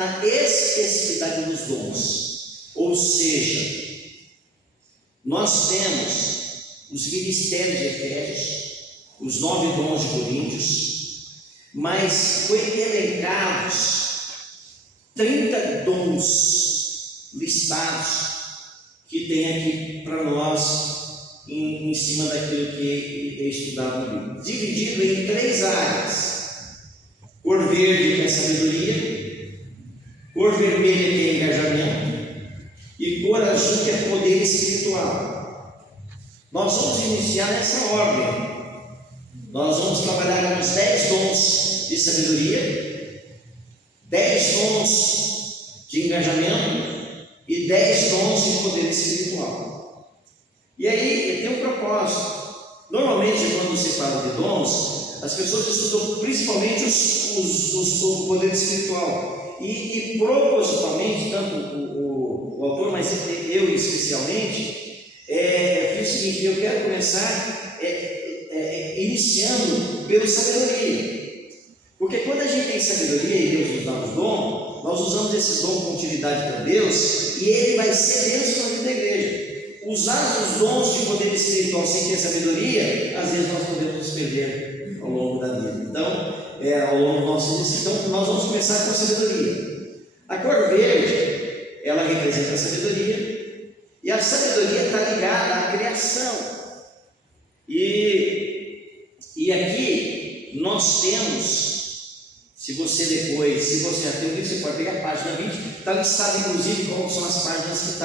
a especificidade dos dons. Ou seja, nós temos os ministérios de Efésios, os 9 dons de Coríntios, mas foi elencados 30 dons listados que tem aqui para nós em cima daquilo que é estudado no livro, dividido em 3 áreas: cor verde, que é sabedoria; cor vermelha, que é engajamento; e cor azul, que é poder espiritual. Nós vamos iniciar nessa ordem. Nós vamos trabalhar com os 10 dons de sabedoria, 10 dons de engajamento e 10 dons de poder espiritual. E aí tem um propósito. Normalmente, quando se fala de dons, as pessoas estudam principalmente o poder espiritual. E propositalmente, tanto o autor, mas eu especialmente, fiz o seguinte: eu quero começar iniciando pela sabedoria. Porque quando a gente tem sabedoria e Deus nos dá os dons, nós usamos esse dom com utilidade para Deus, e ele vai ser bênção na vida da igreja. Usar os dons de poder espiritual sem ter sabedoria, às vezes nós podemos nos perder ao longo da vida. Então, ao longo do nosso início, então nós vamos começar com a sabedoria. A cor verde, ela representa a sabedoria, e a sabedoria está ligada à criação. E aqui nós temos, se você já tem o livro, você pode pegar a página 20, está listado inclusive como são as páginas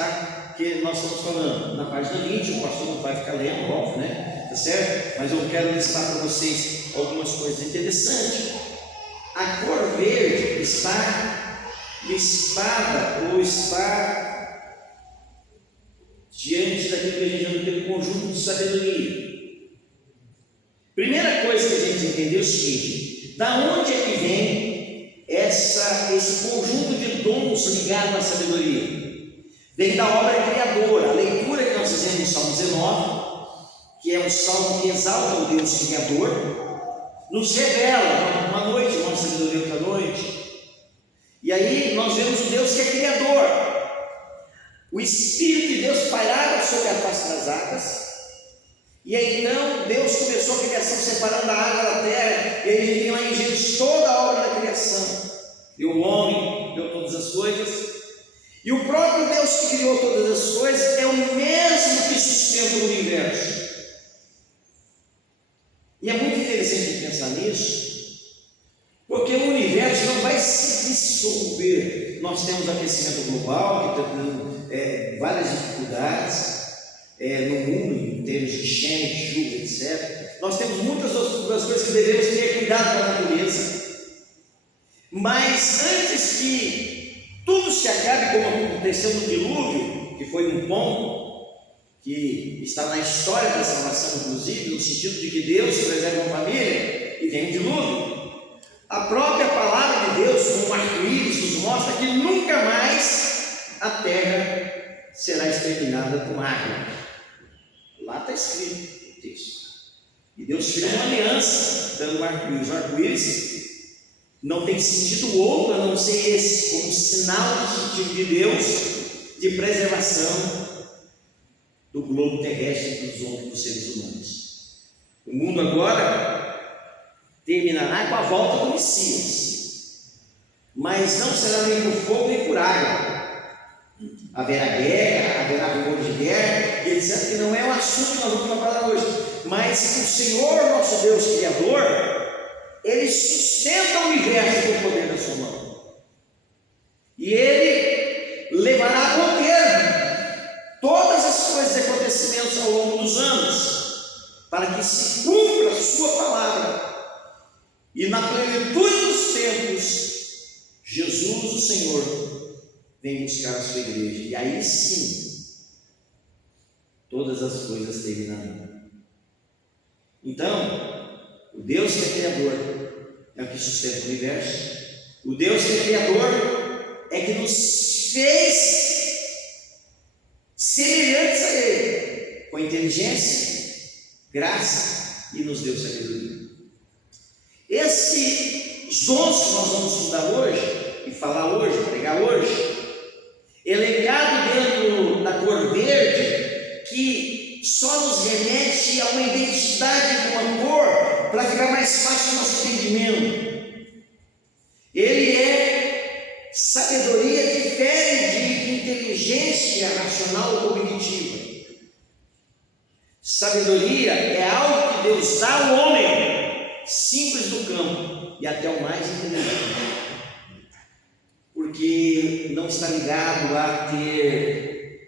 que nós estamos falando. Na página 20, o pastor não vai ficar lendo, óbvio, né? Tá certo? Mas eu quero listar para vocês algumas coisas interessantes. A cor verde está listada ou está diante daquilo que a gente chama de conjunto de sabedoria. Primeira coisa que a gente entendeu é o seguinte: da onde é que vem esse conjunto de dons ligado à sabedoria? Vem da obra criadora. A leitura que nós fizemos no Salmo 19, que é um salmo que exalta o Deus Criador, nos revela uma noite, uma sabedoria outra noite. E aí nós vemos o Deus que é Criador. O Espírito de Deus pairava sobre a face das águas. E aí então Deus começou a criação separando a água da terra. E aí a gente tem lá em Gênesis toda a obra da criação. Criou o homem, criou todas as coisas. E o próprio Deus que criou todas as coisas é o mesmo que sustenta o universo. E é muito interessante pensar nisso, porque o universo não vai se dissolver. Nós temos aquecimento global, que está dando várias dificuldades no mundo, em termos de enchente, chuva, etc. Nós temos muitas outras coisas que devemos ter cuidado com a natureza. Mas antes que tudo se acabe, como aconteceu no dilúvio, que foi um ponto que está na história da salvação, inclusive, no sentido de que Deus preserva uma família e vem um dilúvio, a própria palavra de Deus, como um arco-íris, nos mostra que nunca mais a terra será exterminada com água. Lá está escrito o texto. E Deus fez uma aliança dando um arco-íris. O arco-íris não tem sentido outro a não ser esse, como sinal do sentido de Deus de preservação do globo terrestre dos seres humanos. O mundo agora terminará com a volta do Messias, mas não será nem por fogo nem por água. Haverá guerra, haverá rumor de guerra, etc. Que não é o assunto que nós vamos trabalhar hoje, mas o Senhor, nosso Deus Criador, Ele sustenta o universo com o poder da sua mão, e Ele levará a bom termo todas as coisas e acontecimentos ao longo dos anos, para que se cumpra a sua palavra, e na plenitude dos tempos, Jesus, o Senhor, vem buscar a sua igreja, e aí sim, todas as coisas terminarão. Então, o Deus que é Criador é o que sustenta o universo. O Deus que é Criador é que nos fez semelhantes a Ele, com inteligência, graça, e nos deu sabedoria. Esses dons que nós vamos estudar hoje e falar hoje entendimento. Ele é sabedoria que difere de inteligência racional ou cognitiva. Sabedoria é algo que Deus dá ao homem, simples do campo e até o mais inteligente, porque não está ligado a ter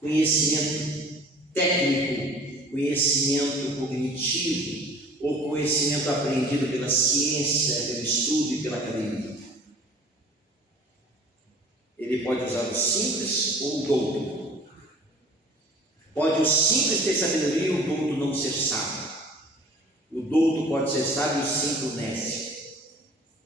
conhecimento técnico, conhecimento cognitivo ou conhecimento aprendido pela ciência, pelo estudo e pela academia. Ele pode usar o simples ou o douto. Pode o simples ter sabedoria e o douto não ser sábio. O douto pode ser sábio e o simples nécio.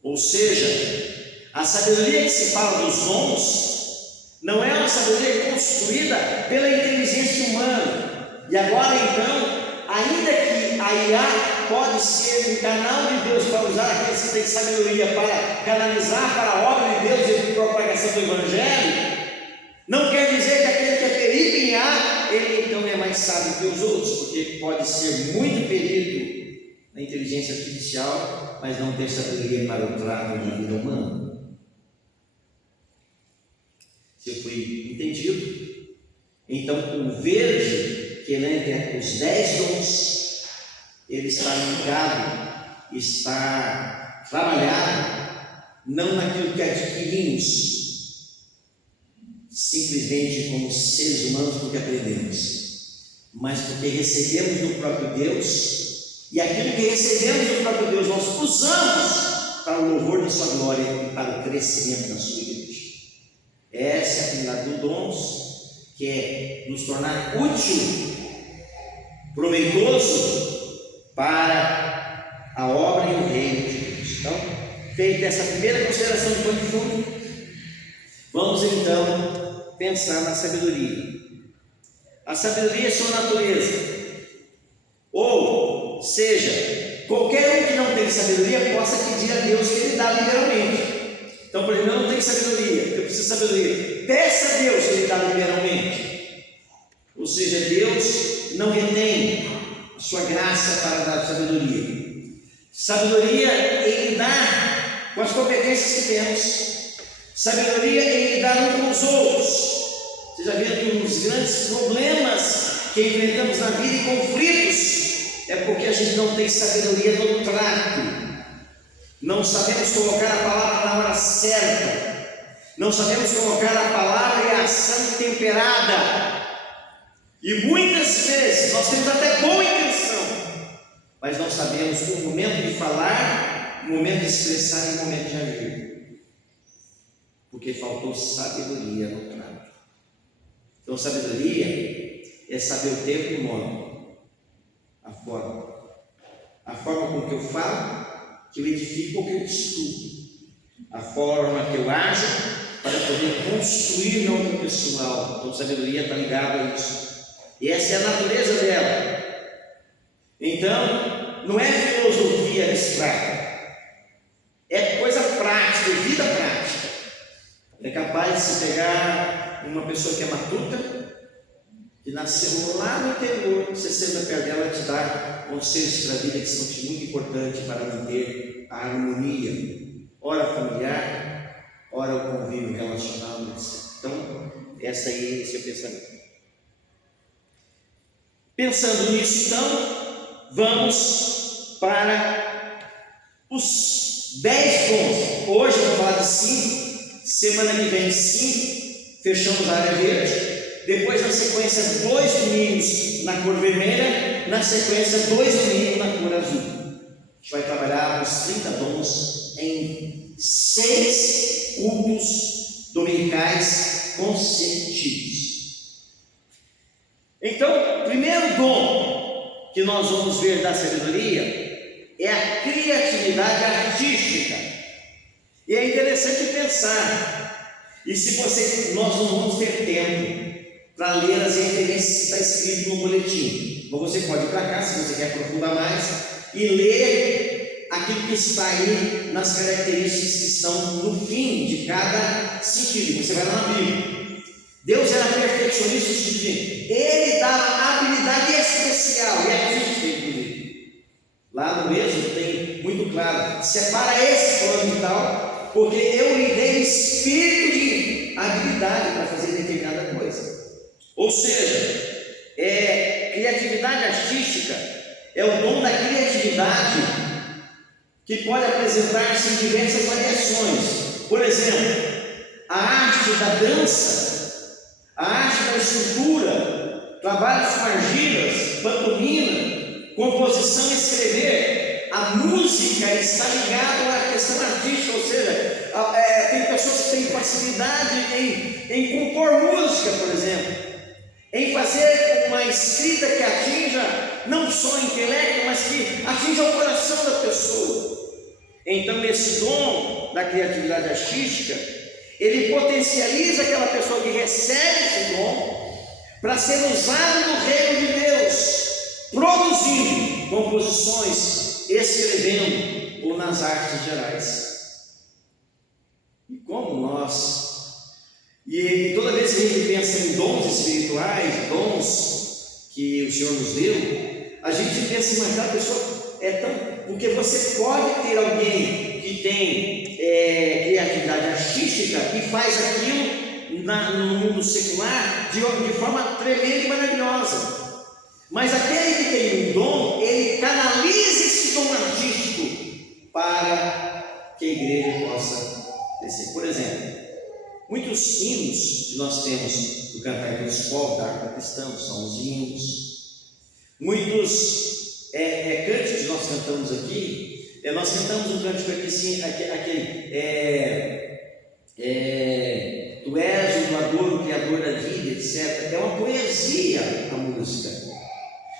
Ou seja, a sabedoria que se fala dos dons não é uma sabedoria construída pela inteligência humana. E agora então, ainda que a IA pode ser um canal de Deus para usar aqueles que têm sabedoria para canalizar para a obra de Deus e a propagação do Evangelho, não quer dizer que aquele que é perito em IA, ele então é mais sábio que os outros, porque pode ser muito perito na inteligência artificial, mas não ter sabedoria para o trato da vida humana. Se eu fui entendido, então o verde, que elenca os 10 dons, ele está ligado, está trabalhado, não naquilo que adquirimos, simplesmente como seres humanos porque aprendemos, mas porque recebemos do próprio Deus, e aquilo que recebemos do próprio Deus nós usamos para o louvor de sua glória e para o crescimento da sua igreja. Essa é a finalidade dos dons, que é nos tornar útil, proveitoso para a obra e o reino de Deus. Então, feita essa primeira consideração de pano de fundo, vamos então pensar na sabedoria. A sabedoria é sua natureza, ou seja, qualquer um que não tem sabedoria possa pedir a Deus que Ele dá liberalmente. Então, por exemplo, eu não tenho sabedoria, eu preciso de sabedoria, peça a Deus que Ele dá liberalmente. Ou seja, Deus não retém a sua graça para dar sabedoria. Sabedoria em lidar com as competências que temos. Sabedoria em lidar uns com os outros. Você já viu que um dos grandes problemas que enfrentamos na vida e conflitos é porque a gente não tem sabedoria no trato. Não sabemos colocar a palavra na hora certa. Não sabemos colocar a palavra e a ação temperada. E muitas vezes nós temos até boa intenção, mas não sabemos o momento de falar, o momento de expressar e o momento de agir, porque faltou sabedoria no trato. Então, sabedoria é saber o tempo e o modo, a forma com que eu falo, que eu edifico ou que eu destruo, a forma que eu ajo para poder construir na outra pessoa. Então, sabedoria está ligada a isso. E essa é a natureza dela. Então, não é filosofia abstrata, é coisa prática, vida prática. É capaz de se pegar uma pessoa que é matuta, que nasceu lá no interior, você senta perto dela e te dá conselhos para a vida que são muito importantes para manter a harmonia, ora familiar, ora o convívio relacional, etc. Então, esse é o pensamento. Pensando nisso, então, vamos para os 10 pontos. Hoje eu vou falar de 5, semana que vem 5, fechamos a área verde. Depois, na sequência, 2 domingos na cor vermelha, na sequência, 2 domingos na cor azul. A gente vai trabalhar os 30 dons em 6 cultos dominicais consecutivos. Então, o primeiro dom que nós vamos ver da sabedoria é a criatividade artística. E é interessante pensar, e se nós não vamos ter tempo para ler as referências que está escrito no boletim, mas você pode ir para cá, se você quer aprofundar mais, e ler aquilo que está aí nas características que estão no fim de cada sentido. Você vai lá na Bíblia. Deus era perfeccionista, no sentido de Ele dava habilidade especial, e artística, inclusive. Lá no Êxodo tem muito claro: separa esse fulano de tal, porque eu lhe dei espírito de habilidade para fazer determinada coisa. Ou seja, criatividade artística é o dom da criatividade que pode apresentar-se em diversas variações. Por exemplo, a arte da dança, a arte da escultura, trabalhos com argilas, pantomima, composição e escrever. A música está ligada à questão artística, ou seja, tem pessoas que têm facilidade em compor música, por exemplo, em fazer uma escrita que atinja não só o intelecto, mas que atinja o coração da pessoa. Então esse dom da criatividade artística, ele potencializa aquela pessoa que recebe esse dom para ser usado no reino de Deus, produzindo composições, escrevendo ou nas artes gerais. E como nós, e toda vez que a gente pensa em dons espirituais, dons que o Senhor nos deu, a gente pensa em aquela pessoa porque você pode ter alguém que tem criatividade artística e faz aquilo no mundo secular de forma tremenda e maravilhosa. Mas aquele que tem um dom, ele canaliza esse dom artístico para que a igreja possa crescer. Por exemplo, muitos hinos que nós temos do Cantar dos Povos, da Harpa Cristã, são os hinos. Muitos cânticos que nós cantamos aqui, nós cantamos um cântico aqui assim, aquele tu és o doador, o criador da vida, etc. É uma poesia a música.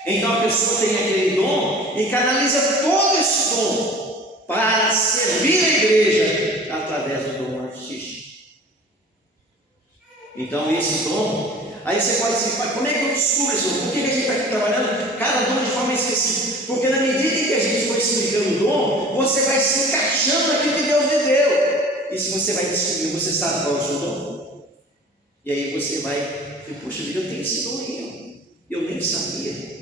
Então a pessoa tem aquele dom e canaliza todo esse dom para servir a igreja através do dom artístico. Então esse dom, aí você pode dizer: como é que eu descubro isso? Por que a gente está trabalhando cada dom de forma específica? Porque na medida em que a gente for explicando o dom, você vai se encaixando naquilo que Deus lhe deu. E se você vai descobrir, você sabe qual é o seu dom. E aí você vai dizer: puxa vida, eu tenho esse dom aí, eu nem sabia.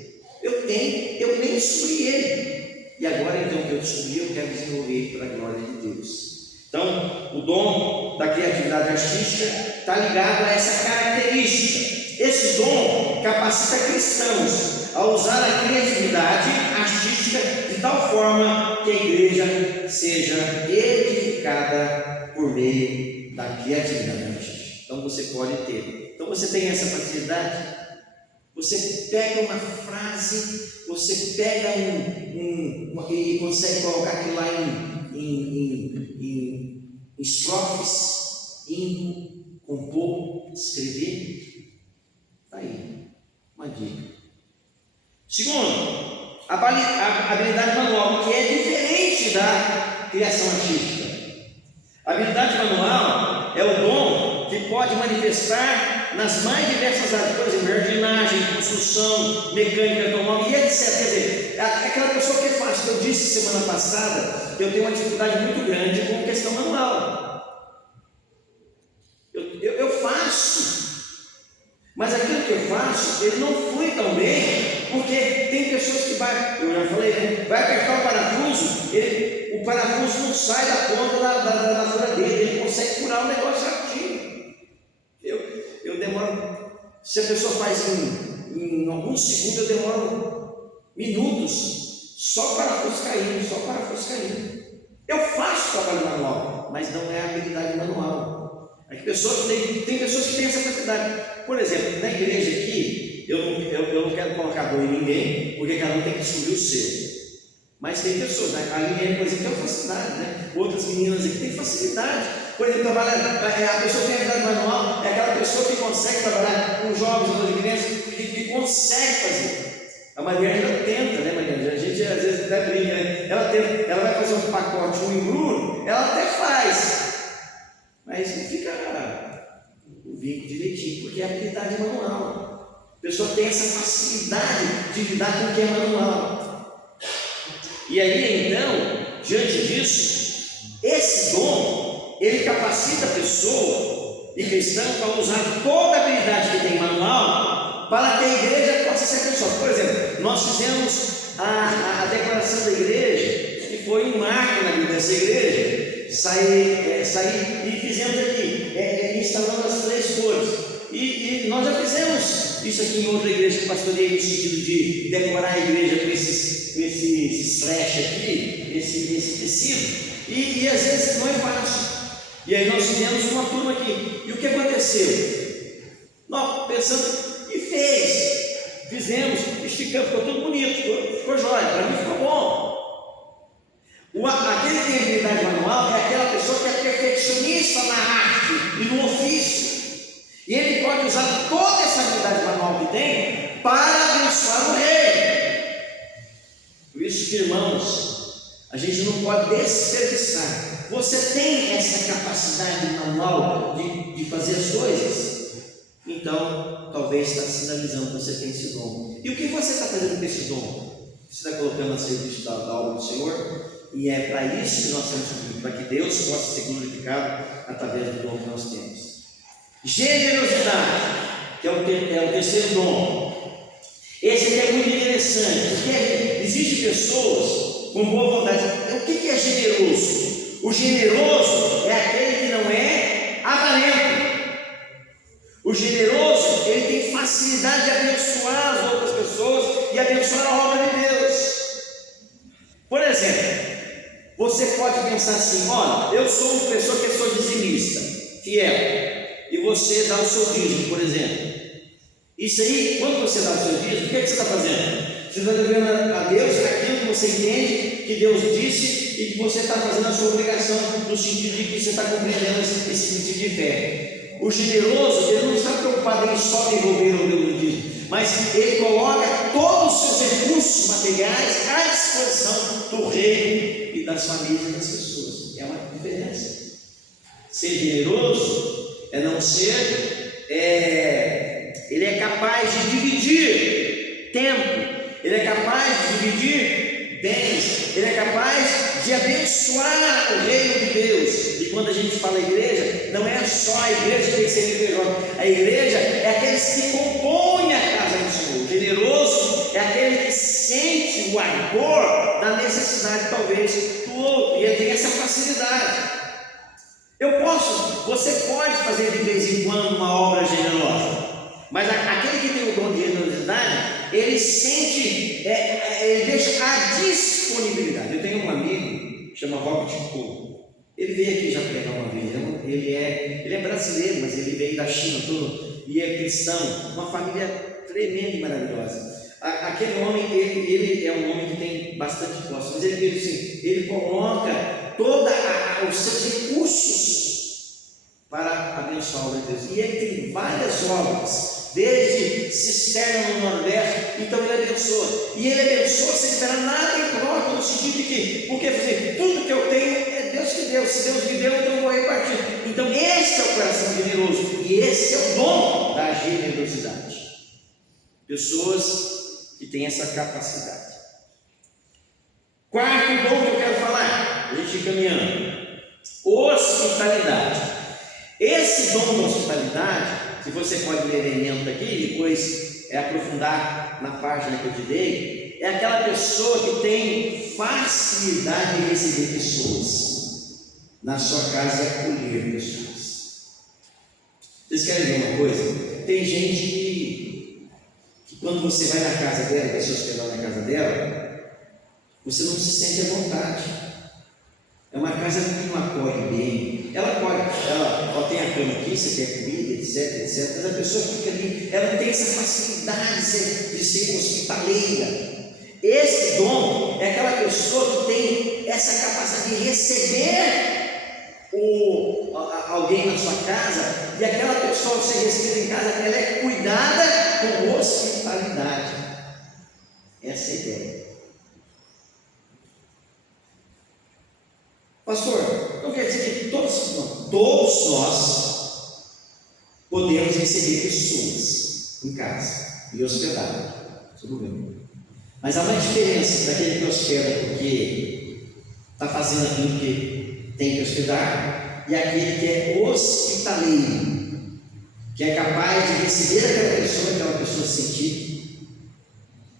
Eu nem descobri ele. E agora então que eu descobri, eu quero desenvolver ele para a glória de Deus. Então, o dom da criatividade artística está ligado a essa característica. Esse dom capacita cristãos a usar a criatividade artística de tal forma que a igreja seja edificada por meio da criatividade artística. Então você pode ter. Então você tem essa facilidade. Você pega uma frase, você pega e consegue colocar aquilo lá em estrofes, hino, compor, escrever. Está aí, uma dica. Segundo, a habilidade manual, que é diferente da criação artística. A habilidade manual é o dom que pode manifestar nas mais diversas áreas, por exemplo, jardinagem, construção, mecânica, automóvel e etc. Quer dizer, aquela pessoa que faz, eu disse semana passada que eu tenho uma dificuldade muito grande com questão manual. Eu faço, mas aquilo que eu faço, ele não flui tão bem, porque tem pessoas que eu já falei, né? Vai apertar o parafuso, o parafuso não sai da ponta da furadeira, ele consegue furar o negócio certinho. Eu demoro, se a pessoa faz em alguns segundos, eu demoro minutos, só parafuso caindo. Eu faço trabalho manual, mas não é habilidade manual. Tem pessoas que têm essa capacidade. Por exemplo, na igreja aqui, eu não quero colocar dor em ninguém, porque cada um tem que descobrir o seu. Mas tem pessoas, né? A Liliane, por exemplo, tem facilidade, né? Outras meninas aqui têm facilidade. Por exemplo, a pessoa que tem habilidade manual é aquela pessoa que consegue trabalhar com jovens, com crianças, que consegue fazer. A Mariana ela tenta, né, Mariana? A gente às vezes até brinca, né? Ela vai fazer um pacote, um embrulho, ela até faz, mas não fica o vinco direitinho, porque é habilidade manual. A pessoa tem essa facilidade de lidar com o que é manual. E aí então, diante disso, esse dom, ele capacita a pessoa e cristão para usar toda a habilidade que tem manual para que a igreja possa ser abençoada. Por exemplo, nós fizemos a declaração da igreja, que foi um marco na vida dessa igreja, sair e fizemos aqui, instalando as 3 cores. E nós já fizemos isso aqui em outra igreja que pastoreei, no sentido de decorar a igreja com esse slash aqui, esse tecido. E às vezes não é fácil. E aí nós fizemos uma turma aqui. E o que aconteceu? Nós pensando, fizemos, esticamos, ficou tudo bonito, ficou jóia, para mim ficou bom. Aquele que tem habilidade manual é aquela pessoa que é perfeccionista na arte e no ofício. E ele pode usar toda essa habilidade manual que tem para abençoar o rei. Por isso que, irmãos, a gente não pode desperdiçar. Você tem essa capacidade manual de fazer as coisas? Então, talvez está sinalizando que você tem esse dom. E o que você está fazendo com esse dom? Você está colocando a serviço da obra do Senhor? E é para isso que nós temos que, para que Deus possa ser glorificado através do dom que nós temos. Generosidade, que é o terceiro dom. Esse aqui é muito interessante, porque existem pessoas com boa vontade. O que é generoso? O generoso é aquele que não é avarento. O generoso, ele tem facilidade de abençoar as outras pessoas e abençoar a obra de Deus. Por exemplo, você pode pensar assim: olha, eu sou uma pessoa que sou dizimista, fiel, e você dá o seu dízimo, por exemplo. Isso aí, quando você dá o seu dízimo, o que você está fazendo? Você está devendo a Deus aquilo que você entende que Deus disse e que você está fazendo a sua obrigação, no sentido de que você está compreendendo esse princípio de fé. O generoso, ele não está preocupado em só devolver o Deus dízimo, mas ele coloca todos os seus recursos materiais à disposição do reino e das famílias e das pessoas. É uma diferença. Ser generoso é não ser, ele é capaz de dividir tempo, ele é capaz de dividir bens, ele é capaz de abençoar o reino de Deus. E quando a gente fala igreja, não é só a igreja que tem que ser igrejosa. A igreja é aqueles que compõem a casa do Senhor. O generoso é aquele que sente o ardor da necessidade, talvez, do outro, e ele tem essa facilidade. Você pode fazer de vez em quando uma obra generosa, mas aquele que tem o dom de generosidade, ele sente, ele deixa a disponibilidade. Eu tenho um amigo que chama Robert Cole. Ele veio aqui já pregar uma vez. Ele é brasileiro, mas ele veio da China todo, e é cristão, uma família tremenda e maravilhosa. Aquele homem, ele é um homem que tem bastante posse, mas ele diz assim: ele coloca todos os seus recursos para abençoar a obra de Deus. E ele tem várias obras, desde cisterna no Nordeste, então ele abençoa. E ele abençoa sem esperar nada em troca, no sentido de que, porque assim, tudo que eu tenho é Deus que deu. Se Deus me deu, então eu vou repartir. Então esse é o coração generoso, e esse é o dom da generosidade. Pessoas que têm essa capacidade. Quarto dom que eu quero falar, a gente caminhando: hospitalidade. Esse dom da hospitalidade, se você pode ler emenda aqui, depois aprofundar na página que eu te dei, é aquela pessoa que tem facilidade de receber pessoas na sua casa e acolher pessoas. Vocês querem ver uma coisa? Tem gente que quando você vai na casa dela, vai se hospedar na casa dela, você não se sente à vontade. É uma casa que não acolhe bem. Ela tem a cama aqui, você tem a comida, etc. Mas a pessoa fica ali, ela não tem essa facilidade de ser hospitaleira. Esse dom é aquela pessoa que tem essa capacidade de receber alguém na sua casa, e aquela pessoa que você recebe em casa, ela é cuidada com hospitalidade. Essa é a ideia. Pastor, então quer dizer que todos nós podemos receber pessoas em casa e hospedar, tudo bem. Mas há uma diferença daquele que hospeda porque está fazendo aquilo que tem que hospedar, e aquele que é hospitaleiro. que é capaz de receber aquela pessoa se sentir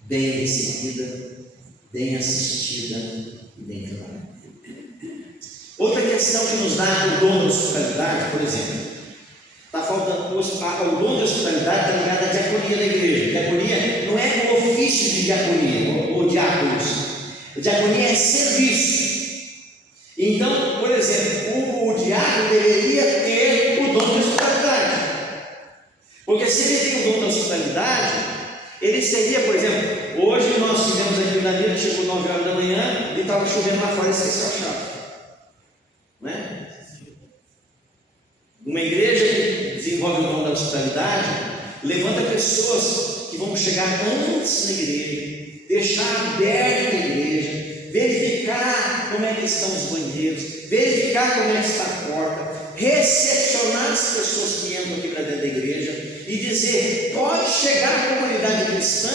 bem recebida, bem assistida e bem trabalhada. Outra questão que nos dá o dom da hospitalidade, por exemplo, está faltando o dom da hospitalidade está ligado à diaconia da igreja. Diaconia não é o ofício de diaconia ou diáconos. Diaconia é serviço. Então, por exemplo, o diácono deveria ter o dom da hospitalidade. Porque se ele tem o dom da hospitalidade, ele seria, por exemplo, hoje nós tivemos aqui o Danilo, chegou 9 horas da manhã e estava chovendo lá fora e esqueceu a chave. Não é? Uma igreja que desenvolve o dom da hospitalidade levanta pessoas que vão chegar antes na igreja, deixar aberta a igreja, verificar como é que estão os banheiros, verificar como é que está a porta, recepcionar as pessoas que entram aqui para dentro da igreja e dizer: pode chegar à comunidade cristã,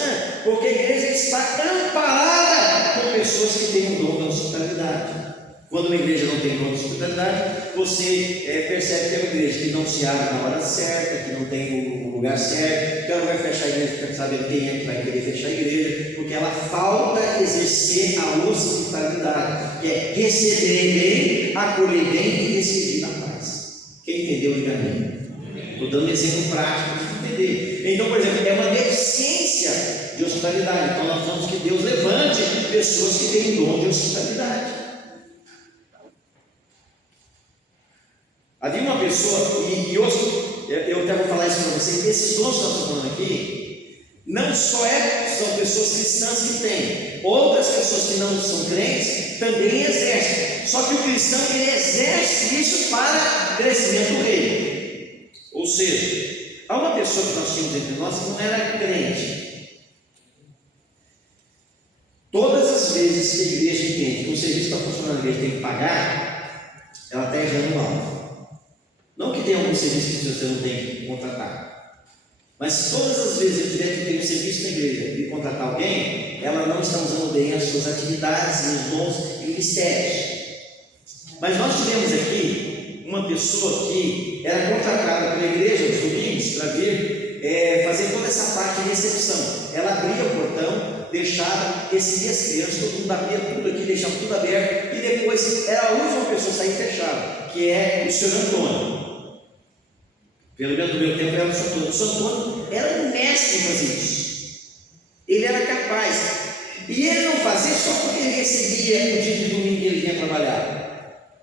porque a igreja está amparada por pessoas que têm o dom da hospitalidade. Quando uma igreja não tem dom de hospitalidade, você percebe que é uma igreja que não se abre na hora certa, que não tem o lugar certo, que ela vai fechar a igreja para saber quem é que vai querer fechar a igreja, porque ela falta exercer a hospitalidade, que é receber bem, acolher bem e decidir na paz. Quem entendeu, diga amém. Estou dando um exemplo prático para entender. Então, por exemplo, é uma deficiência de hospitalidade. Então, nós vamos que Deus levante pessoas que têm dom de hospitalidade. Havia uma pessoa, e hoje eu até vou falar isso para vocês, esses dons que nós estamos falando aqui, não só são pessoas cristãs que têm, outras pessoas que não são crentes também exercem, só que o cristão ele exerce isso para crescimento do reino. Ou seja, há uma pessoa que nós tínhamos entre nós que não era crente. Todas as vezes que a igreja entende que o serviço para funcionar na igreja tem que pagar, ela está errando algo. Não que tenha algum serviço que você não tem que contratar, mas todas as vezes eu tiver que ter um serviço na igreja e contratar alguém, ela não está usando bem as suas atividades, os dons e ministérios. Mas nós tivemos aqui uma pessoa que era contratada pela igreja aos domingos para vir fazer toda essa parte de recepção. Ela abria o portão, deixava, recebia as crianças, todo mundo abria tudo aqui, deixava tudo aberto, e depois era a última pessoa a sair e fechava, que é o senhor Antônio. Pelo menos no meu tempo era o senhor Antônio. O senhor Antônio era um mestre em fazer isso. Ele era capaz. E ele não fazia só porque ele recebia o dia de domingo que ele vinha trabalhar.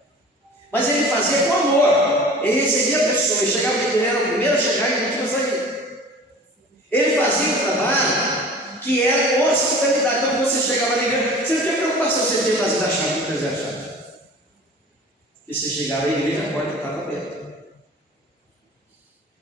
Mas ele fazia com amor. Ele recebia a pessoa, ele chegava, ele era o primeiro a chegar e o último a sair. Ele fazia um trabalho que era hospitalidade. Então você chegava na igreja, você não tinha preocupação se ele tinha trazido a chave ou trazer a chave. E você chegava à igreja, a porta estava aberta.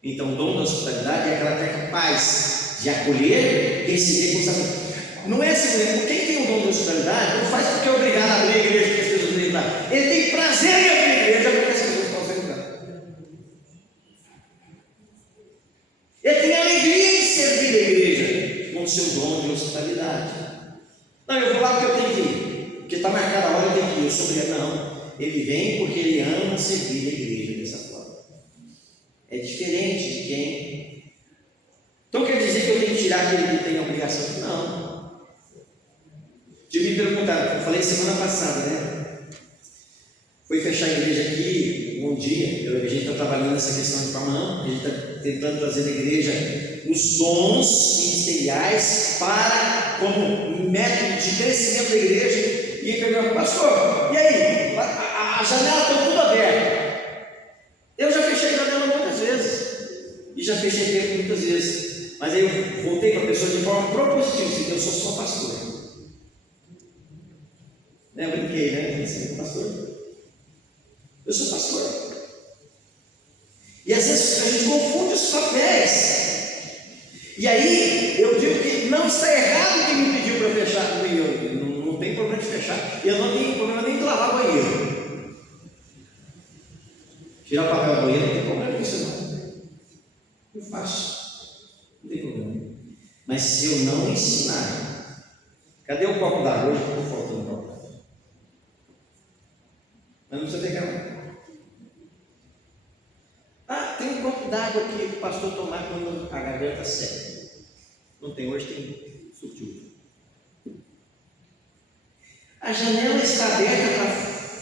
Então, o dom da hospitalidade é aquela que é capaz de acolher, receber com satisfação. Não é assim, quem tem o dom da hospitalidade não faz porque é obrigado a abrir a igreja que as pessoas vão entrar. Ele tem prazer em abrir a igreja porque as pessoas possam entrar. Ele tem alegria em servir a igreja com o seu dom de hospitalidade. Não, eu vou lá porque eu tenho que ir, porque está marcada a hora, eu tenho que ir. Eu sou obrigado. Não, ele vem porque ele ama servir a igreja dessa forma. É diferente de quem. Então quer dizer que eu tenho que tirar aquele que tem a obrigação? Não. De me perguntar, eu falei semana passada, né? Fui fechar a igreja aqui um dia. A gente está trabalhando nessa questão de forma, a gente está tentando trazer na igreja os dons ministeriais para, como método de crescimento da igreja. E eu pergunto, pastor, e aí? A janela está tudo aberta. Eu já fechei a janela muitas vezes, e já fechei tempo muitas vezes, mas aí eu voltei para a pessoa de forma propositiva, porque eu sou só pastor. Né? Eu brinquei, né? Eu sou pastor. Eu sou pastor. E às vezes a gente confunde os papéis. E aí eu digo que não está errado quem me pediu para fechar. Não tem problema de fechar. Eu não tenho problema nem de lavar banheiro. Tirar o papel do banheiro não tem problema com isso não. Eu faço. Não tem problema. Mas se eu não ensinar, cadê o copo d'água? Hoje estou faltando o copo d'água. Mas não precisa ter calma. Ah, tem um copo copo d'água que o pastor tomar quando a garganta seca. Não tem, hoje tem substituto. A janela está aberta para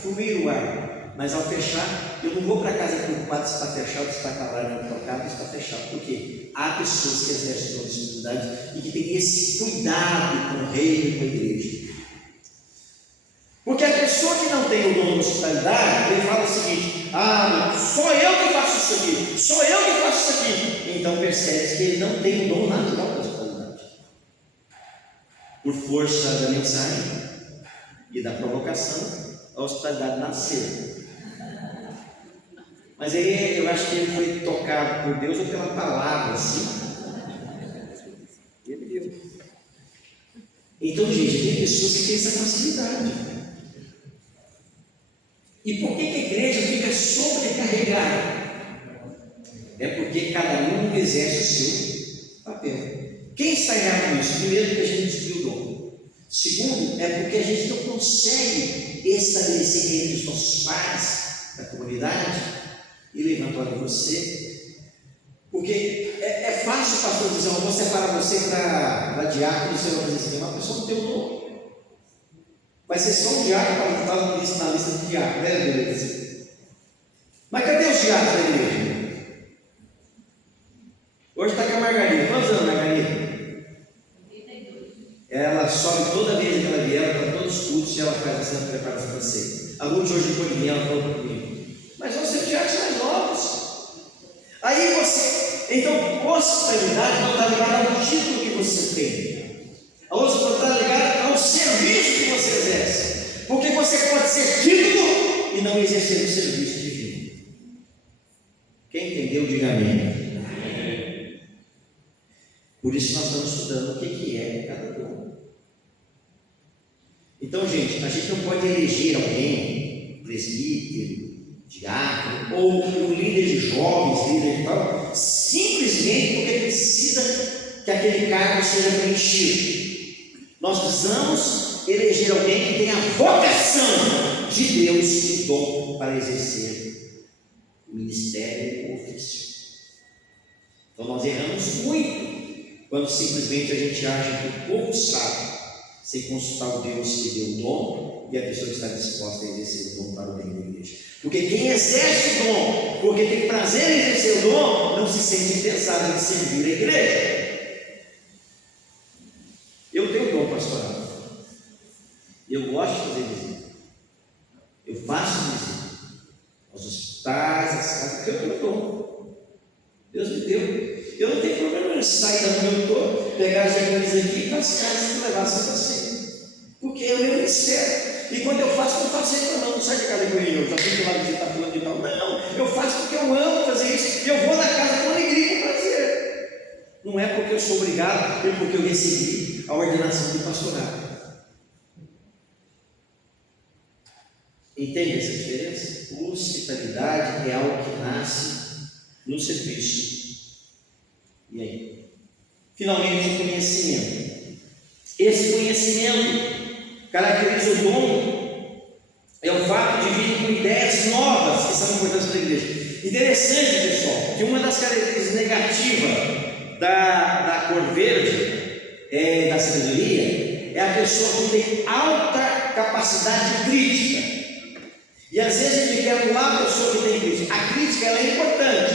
fluir o ar, mas ao fechar, eu não vou para casa preocupado se está fechado, se está calado, tocado, se está fechado. Por quê? Há pessoas que exercem a disponibilidade e que têm esse cuidado com o reino e com a igreja. Porque a pessoa que não tem o dom da hospitalidade, ele fala o seguinte: só eu que faço isso aqui, só eu que faço isso aqui. Então percebe que ele não tem o dom natural da hospitalidade. Por força da mensagem e da provocação, a hospitalidade nasceu. Mas aí eu acho que ele foi tocado por Deus ou pela palavra, assim. Ele viu. Então, gente, tem pessoas que têm essa facilidade. E por que a igreja fica sobrecarregada? É porque cada um exerce o seu papel. Quem está errado nisso? Primeiro, porque a gente descobriu o dom. Segundo, é porque a gente não consegue estabelecer entre os nossos pais da comunidade, e levantou ali você, porque é fácil o pastor dizer: eu vou separar você para diácono, e você vai fazer assim. Uma pessoa não tem o dom. Vai ser só um diácono para estar na lista de diácono, né, beleza? Mas cadê os diáconos da igreja? Hoje está com a Margarida. Quantos anos, Margarida? 32. Ela sobe toda vez que ela vier, para todos os cultos, e ela faz essa preparação para ser. A Ruth hoje depois de mim, ela falou comigo: mas vão ser diáconos mais novos. Aí você, então, hospitalidade não está ligada ao título que você tem. A hospitalidade está ligada ao serviço que você exerce. Porque você pode ser título e não exercer o serviço divino. Quem entendeu, diga amém. Por isso nós estamos estudando o que é cada dom. Então, gente, a gente não pode eleger alguém, presbítero, diácono, ou um líder de jovens, líder de tal, simplesmente porque precisa que aquele cargo seja preenchido. Nós precisamos eleger alguém que tenha a vocação de Deus e dom para exercer o ministério e o ofício. Então nós erramos muito quando simplesmente a gente acha que o povo sabe, sem consultar o Deus que deu o dom, e a pessoa está disposta a exercer o dom para o bem da igreja. Porque quem exerce o dom, porque tem prazer em exercer o dom, não se sente pesado em servir a igreja. Eu tenho dom pastoral. Eu gosto de fazer visita. Eu faço visita aos hospitais, às casas, porque eu tenho dom. Deus me deu. Eu não tenho problema em sair da onde eu estou, pegar as janelas aqui e para as casas e levar sempre assim. Porque é o meu ministério. E quando eu faço reclamando, não sai de casa com ele, eu já fico lá visitar fulano de tal. Não, eu faço porque eu amo fazer isso. E eu vou na casa com alegria e com prazer. Não é porque eu sou obrigado, é porque eu recebi a ordenação de pastorado. Entende essa diferença? Hospitalidade é algo que nasce no serviço. E aí? Finalmente, o conhecimento. Esse conhecimento caracteriza o dom, é o fato de vir com ideias novas que são importantes para a igreja. Interessante, pessoal, que uma das características negativas da cor verde, da sabedoria, é a pessoa que tem alta capacidade crítica. E às vezes a gente quer anular a pessoa que tem crítica. A crítica ela é importante,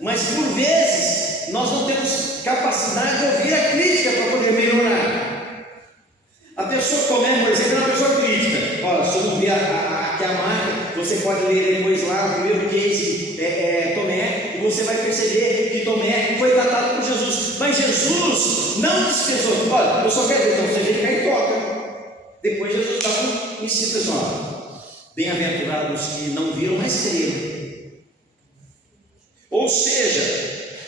mas por vezes nós não temos capacidade de ouvir a crítica para poder melhorar. A pessoa Tomé, por exemplo, é uma pessoa crítica. Olha, se eu não ver aqui a marca, você pode ler depois lá o primeiro case Tomé, e você vai perceber que Tomé foi tratado por Jesus. Mas Jesus não desprezou. Olha, eu só quero ver, então você vem cá e toca. Depois Jesus estava ensina, pessoal. Bem-aventurados que não viram, mas creram. Ou seja,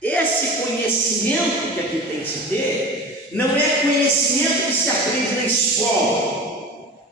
esse conhecimento que aqui tem que se ter não é conhecimento que se aprende na escola.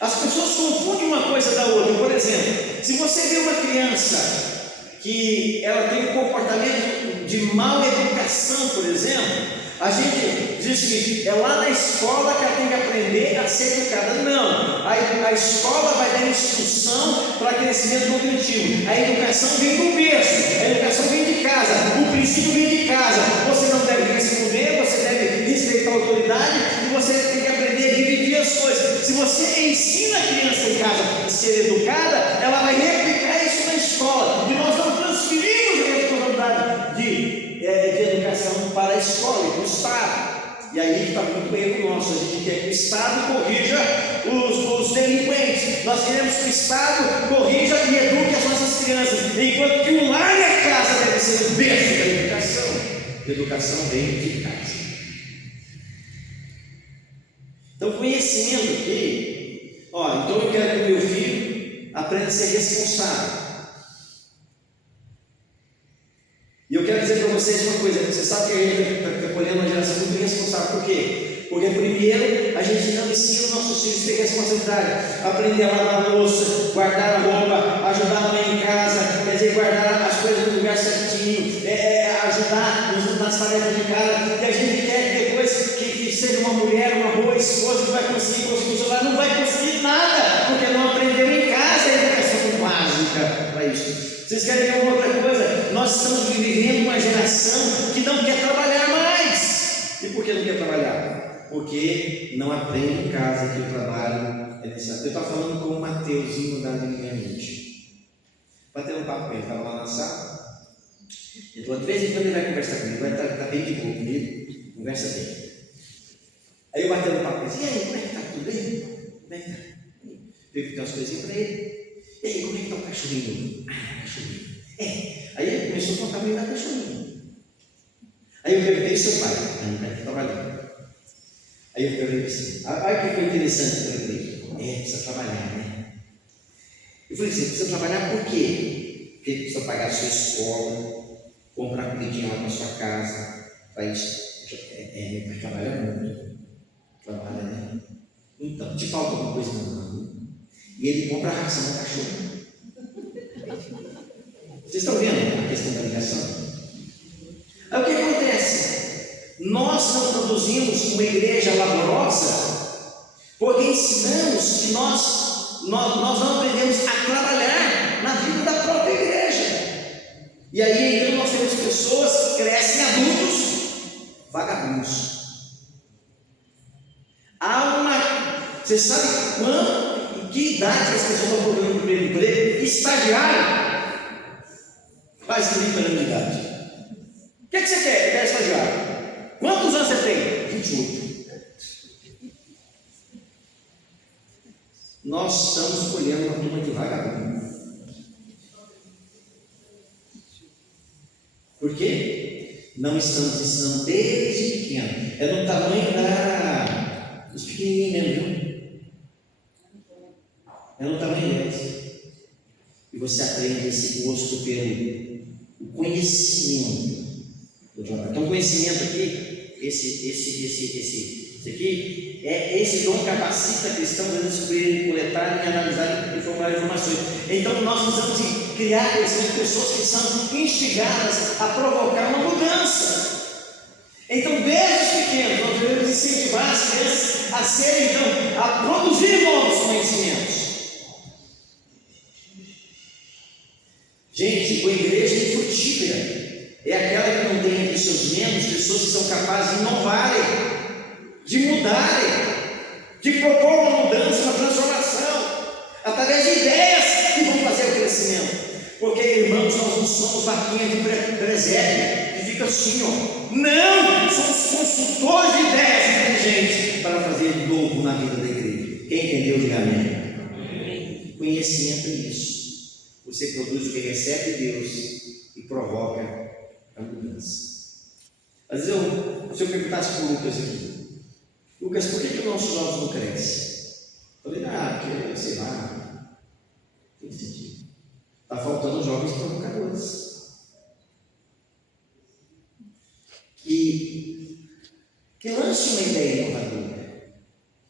As pessoas confundem uma coisa da outra. Por exemplo, se você vê uma criança que ela tem um comportamento de mal educação, por exemplo, A gente diz o seguinte: é lá na escola que ela tem que aprender a ser educada. Não, a escola vai dar instrução para crescimento cognitivo. A educação vem do berço, a educação vem de casa, o princípio vem de casa. Você não deve responder, você deve respeitar a autoridade e você tem que aprender a dividir as coisas. Se você ensina a criança em casa a ser educada, ela vai replicar isso na escola. E nós não transferimos a responsabilidade de educação para a escola e para o Estado. E aí está muito erro nosso. A gente quer que o Estado corrija os delinquentes. Nós queremos que o Estado corrija e eduque as nossas crianças, enquanto que o lar e a casa deve ser o berço da educação. A educação vem de casa. Então, conhecimento aqui, então eu quero que o meu filho aprenda a ser responsável. E eu quero dizer para vocês uma coisa: você sabe que a gente está colhendo uma geração muito irresponsável. Por quê? Porque primeiro a gente não ensina os nossos filhos a ter responsabilidade, aprender a lavar a louça, guardar a roupa, ajudar a mãe em casa, quer dizer, guardar as coisas no lugar certinho, ajudar nas tarefas de casa. E a gente quer que depois que seja uma mulher, uma boa esposa que vai conseguir funcionar. Não vai conseguir nada, porque não aprendeu em casa a educação básica para isso. Vocês querem ver uma outra coisa? Nós estamos vivendo uma geração que não quer trabalhar mais. E por que não quer trabalhar? Porque não aprende em casa que o trabalho é necessário. Eu estava falando com o Mateuzinho da minha mente. Batendo um papo com ele, estava lá na sala. Então, de vez em quando ele vai conversar comigo, vai estar bem de boa comigo, conversa bem. Aí eu batendo um papo com ele, e aí, como é que está? Tudo bem? Como é que está? Perguntei umas coisinhas para ele. E aí, como é que está o cachorrinho? Cachorrinho. Aí ele começou a contar para mim da cachorrinho. Aí eu perguntei: seu pai? Aí o pai está trabalhando. Aí eu perguntei assim: olha que foi interessante. Eu falei: precisa trabalhar, né? Eu falei assim: precisa trabalhar por quê? Porque precisa pagar a sua escola, comprar comidinha lá na sua casa. Para isso. Meu pai trabalha muito. Trabalha, né? Então, te falta alguma coisa não? E ele compra a ração do cachorro. Vocês estão vendo a questão da ligação? Aí o que acontece? Nós não produzimos uma igreja laborosa porque ensinamos que nós não aprendemos a trabalhar na vida da própria igreja. E aí então nós temos pessoas que crescem adultos vagabundos. Você sabe em que idade as pessoas estão procurando o primeiro emprego? Estagiário. Quase 30 anos de idade. O que você quer? Eu quero estagiário. Quantos anos você tem? 28. Nós estamos colhendo uma turma de vagabundo. Por quê? Não estamos ensinando desde pequeno. É no tamanho dos pequenininhos mesmo, viu? É no tamanho deles. E você aprende esse gosto pelo conhecimento do trabalho. Então, conhecimento aqui, esse aqui, esse dom capacita cristãos a descobrir, coletar e analisar e formular informações. Então, nós precisamos criar conhecimento de pessoas que são instigadas a provocar uma mudança. Então, desde os pequenos, nós devemos incentivar as crianças a serem, então, a produzir novos conhecimentos. Gente, a igreja infrutífera é aquela que não tem entre seus membros pessoas que são capazes de inovarem, de mudarem, de propor uma mudança, uma transformação, através de ideias que vão fazer o crescimento. Porque, irmãos, nós não somos vaquinha de presépio, que fica assim, Não! Somos consultores de ideias inteligentes para fazer de novo na vida da igreja. Quem entendeu, diga amém. Conhecimento é isso. Você produz o que recebe de Deus e provoca a mudança. Às vezes, se eu perguntasse para o Lucas aqui: Lucas, por que os nossos jovens não crescem? Eu falei: porque, sei lá, tem sentido. Está faltando jovens provocadores. Que lance uma ideia inovadora.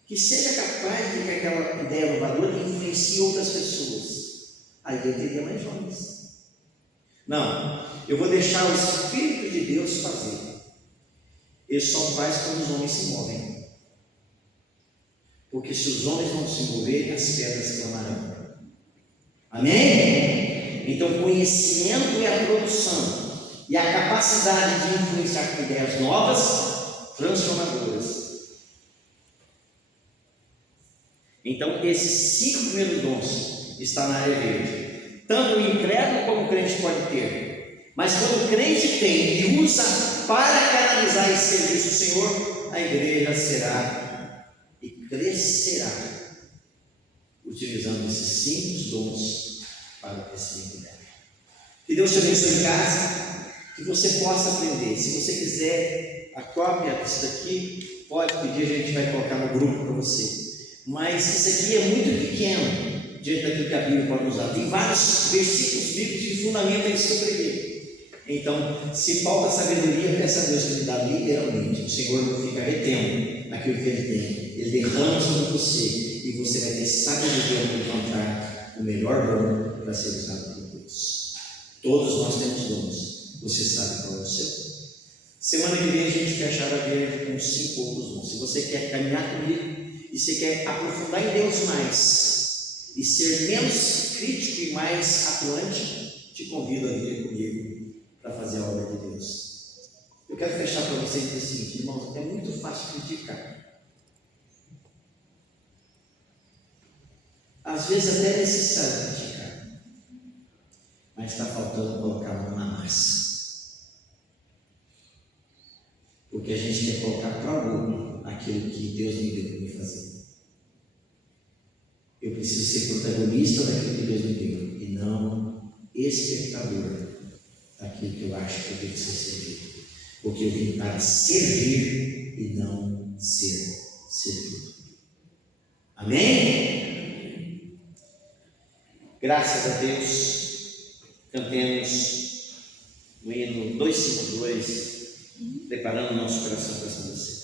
Que seja capaz de que aquela ideia inovadora influencie outras pessoas. Aí eu teria mais jovens. Não, eu vou deixar o Espírito de Deus fazer. Ele só faz quando os homens se movem. Porque se os homens não se moverem, as pedras clamarão. Amém? Então, conhecimento é a produção e a capacidade de influenciar com ideias novas, transformadoras. Então, esses 5 primeiros dons estão na área verde. Tanto o incrédulo como o crente pode ter. Mas quando o crente tem e usa para canalizar esse serviço do Senhor, a igreja será e crescerá, utilizando esses 5 dons para o crescimento dela. Que Deus te abençoe em casa, que você possa aprender. Se você quiser a cópia disso daqui, pode pedir, a gente vai colocar no grupo para você. Mas isso aqui é muito pequeno diante daquilo que a Bíblia pode usar. Tem vários versículos bíblicos que fundamentam isso que eu preguei. Então, se falta sabedoria, peça a Deus que lhe dá literalmente. O Senhor não fica retendo aquilo que Ele tem. Ele derrama sobre você e você vai ter sabedoria para encontrar o melhor dom para ser usado por Deus. Todos nós temos dons. Você sabe qual é o seu? Semana que vem a gente fecha a área verde com 5 outros dons. Se você quer caminhar comigo e você quer aprofundar em Deus mais e ser menos crítico e mais atuante, te convido a vir comigo para fazer a obra de Deus. Eu quero fechar para vocês dizer o seguinte, irmãos, é muito fácil criticar. Às vezes até é necessário criticar, mas está faltando colocar a mão na massa. Porque a gente quer colocar para o outro aquilo que Deus me deu para me fazer. Eu preciso ser protagonista daquilo que Deus me deu e não espectador daquilo que eu acho que eu tenho que ser servido. Porque eu vim para servir e não ser servido. Amém? Graças a Deus, cantemos o hino 252, preparando o nosso coração para essa música.